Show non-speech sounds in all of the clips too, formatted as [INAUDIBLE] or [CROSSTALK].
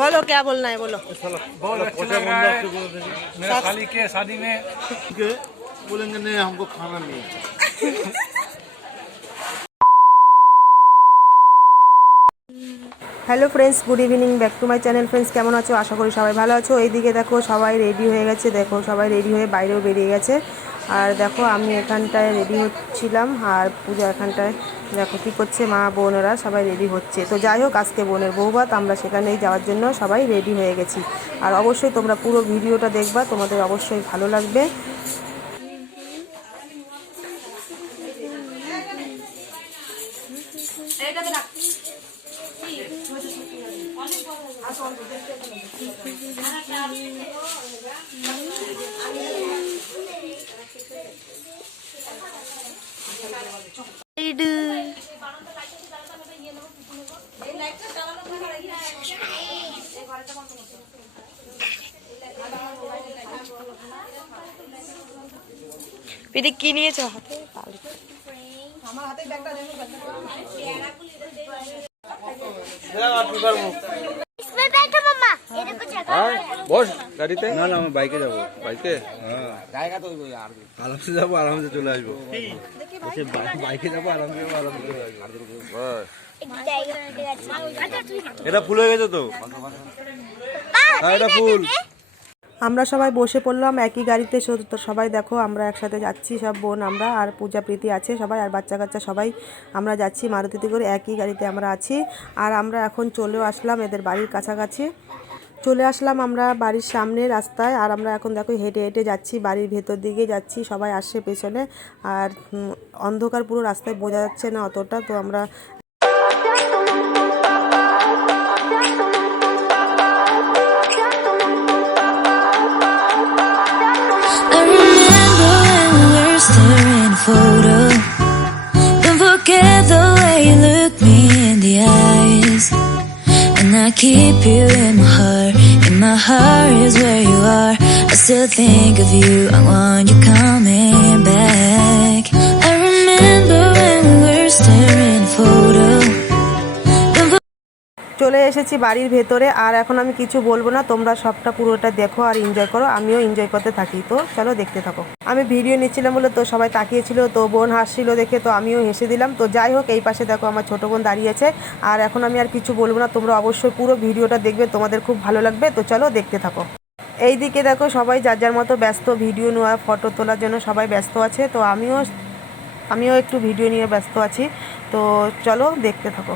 बोलो क्या बोलना है बोलो बहुत अच्छा लग रहा है मेरा साली के शादी में के बोलेंगे नहीं हमको खाना नहीं है hello friends good evening back to my channel friends কেমন আছো আশা করি সবাই ভালো আছো এইদিকে দেখো সবাই রেডি হয়ে গেছে দেখো সবাই রেডি হয়ে বাইরেও বেরিয়ে গেছে আর দেখো আমি এখানটায় রেডি হচ্ছিলাম আর পূজা এখানটায় দেখো কী করছে মা, বোনেরা সবাই রেডি হচ্ছে। তো যাই হোক, আজকে বোনের বৌভাত, আমরা সেখানেই যাওয়ার জন্য সবাই রেডি হয়ে গেছি। আর অবশ্যই তোমরা পুরো ভিডিওটা দেখবা, তোমাদের অবশ্যই ভালো লাগবে। পিদি কি হাতে আমার হাতে বস গাড়িতে? না না আমি বাইকে যাব। বাইকে? হ্যাঁ। যাব চলে আসব। হ্যাঁ, আমরা সবাই বসে পড়লাম একই গাড়িতে তো সবাই দেখো আমরা একসাথে যাচ্ছি সব বোন আমরা আর পূজা প্রীতি আছে সবাই আর বাচ্চা কাচ্চা সবাই। আমরা যাচ্ছি মারুতিতে করে একই গাড়িতে আমরা আছি। আর আমরা এখন চলেও আসলাম এদের বাড়ির কাছাকাছি। চলে আসলাম আমরা বাড়ির সামনে রাস্তায়, আর আমরা এখন দেখো হেঁটে হেঁটে যাচ্ছি, বাড়ির ভেতর দিকে যাচ্ছি, সবাই আসছে পেছনে, আর অন্ধকার পুরো রাস্তায় বোঝা যাচ্ছে না অতটা, তো আমরা keep you in is where you are. I still think of you. I want you coming back. I remember when we were staring photo. চলে এসেছি বাড়ির ভেতরে, আর এখন আমি কিছু বলব না। তোমরা সবটা পুরোটা দেখো আর এনজয় করো। আমিও এনজয় করতে থাকি। তো চলো দেখতে থাকো। আমি ভিডিও নিচ্ছিলাম বলে তো সবাই তাকিয়েছিল, তো বোন হাসছিল দেখে, তো আমিও হেসে দিলাম। তো যাই হোক, এই পাশে দেখো আমার ছোট বোন দাঁড়িয়েছে আর এখন আমি আর কিছু বলব না। তোমরা অবশ্যই পুরো ভিডিওটা দেখবে। তোমাদের খুব ভালো লাগবে। তো চলো দেখতে থাকো। এই দিকে দেখো সবাই যার যার মতো ব্যস্ত, ভিডিও নেওয়া ফটো তোলার জন্য সবাই ব্যস্ত আছে। তো আমিও আমিও একটু ভিডিও নিয়ে ব্যস্ত আছি। তো চলো দেখতে থাকো।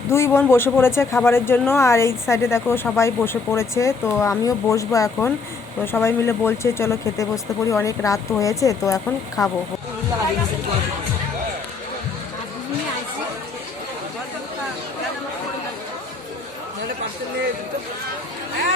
দুই বোন বসে পড়েছে খাবারের জন্য, আর এই সাইডে দেখো সবাই বসে পড়েছে, তো আমিও বসবো এখন। তো সবাই মিলে বলছে, চলো খেতে বসতে পারি অনেক রাত তো হয়েছে, তো এখন খাব। Nossa, medo.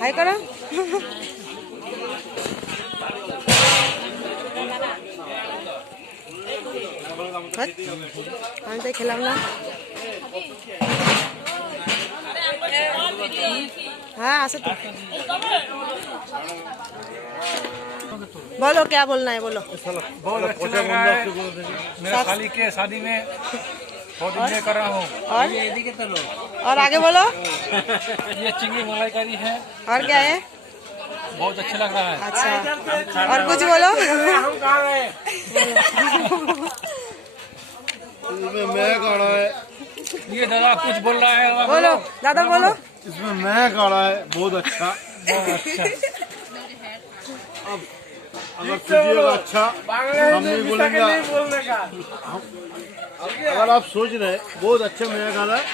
হাই করো হাট। আমি তাই খেলাম না হ্যাঁ আছে তো बोलो क्या बोलना है बोलो बहुत अच्छा लग रहा है मेरा खाली के शादी में और, कर रहा हूँ। और? और? तो आगे बोलो। ये चिंगी मलाई करी है। और क्या है? बहुत अच्छा लग रहा है। अच्छा। और कुछ बोलो। मैं खड़ा है। ये दादा कुछ बोल रहा है बोलो। दादा बोलो। इसमें मैं खड़ा है। बहुत अच्छा। बहुत अच्छा। अब अगर अच्छा तो हम नहीं बोलेंगे। अगर आप सोच रहे हैं, बहुत अच्छा मेरा गाना है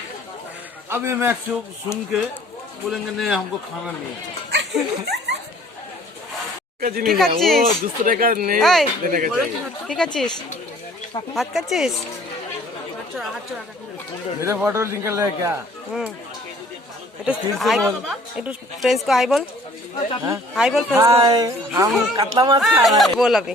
अभी मैं सु- सुन के बोलेंगे नहीं हमको खाना नहीं है [LAUGHS] ঠিক আছিস दूसरे का नहीं এই, देने का चाहिए ঠিক আছিস ভাত খাচ্ছিস मेरे फोटो निकल रहे क्या হুম একটু হাই একটু ফ্রেন্ডস को हाय बोल हाय बोल फ्रेंड्स हम कतला माछ खा रहे को बोल अभी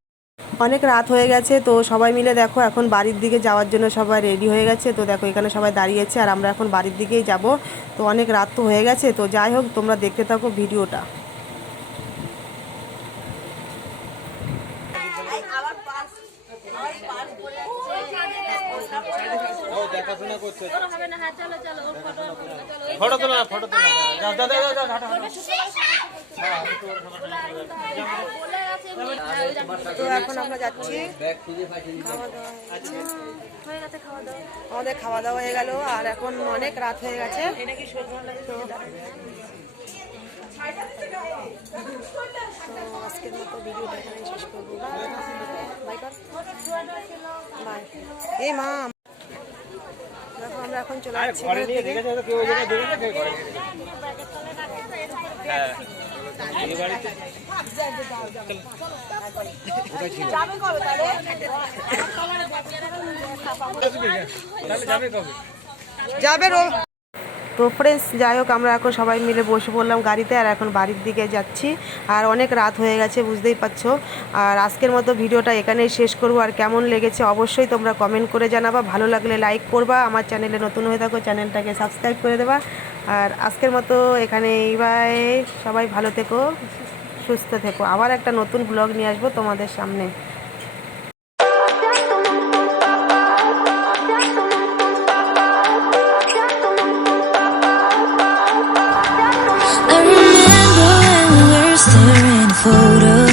অনেক রাত হয়ে গেছে, তো সবাই মিলে দেখো এখন বাড়ির দিকে যাওয়ার জন্য সবাই রেডি হয়ে গেছে। তো দেখো এখানে সবাই দাঁড়িয়েছে আর আমরা এখন বাড়ির দিকেই যাব। তো অনেক রাত তো হয়ে গেছে, তো যাই হোক তোমরা দেখতে থাকো ভিডিওটা। ফটো তোলা ফটো তোলা যাও। যাও। যাও যাও হাঁটো, হাঁটো। তো এখন আমরা যাচ্ছি। খাওয়া দাওয়া হয়ে গেছে। আমাদের খাওয়া দাওয়া হয়ে গেল আর এখন অনেক রাত হয়ে গেছে। তো তো আজকের মতো ভিডিওটা এখানে শেষ করব। বাই। এই মা আমরা এখন চলে যাচ্ছি ঘর থেকে। তাহলে যাবে কবে? যাবে রো তো ফ্রেন্ডস যাই হোক, আমরা এখন সবাই মিলে বসে পড়লাম গাড়িতে আর এখন বাড়ির দিকে যাচ্ছি। আর অনেক রাত হয়ে গেছে, বুঝতেই পারছ। আর আজকের মতো ভিডিওটা এখানেই শেষ করব। আর কেমন লেগেছে অবশ্যই তোমরা কমেন্ট করে জানাবা। ভালো লাগলে লাইক করবা। আমার চ্যানেলে নতুন হয়ে থাকো চ্যানেলটাকে সাবস্ক্রাইব করে দেবা। আর আজকের মতো এখানে বাই সবাই ভালো থেকো, সুস্থ থেকো। আবার একটা নতুন ব্লগ নিয়ে আসব তোমাদের সামনে। Photo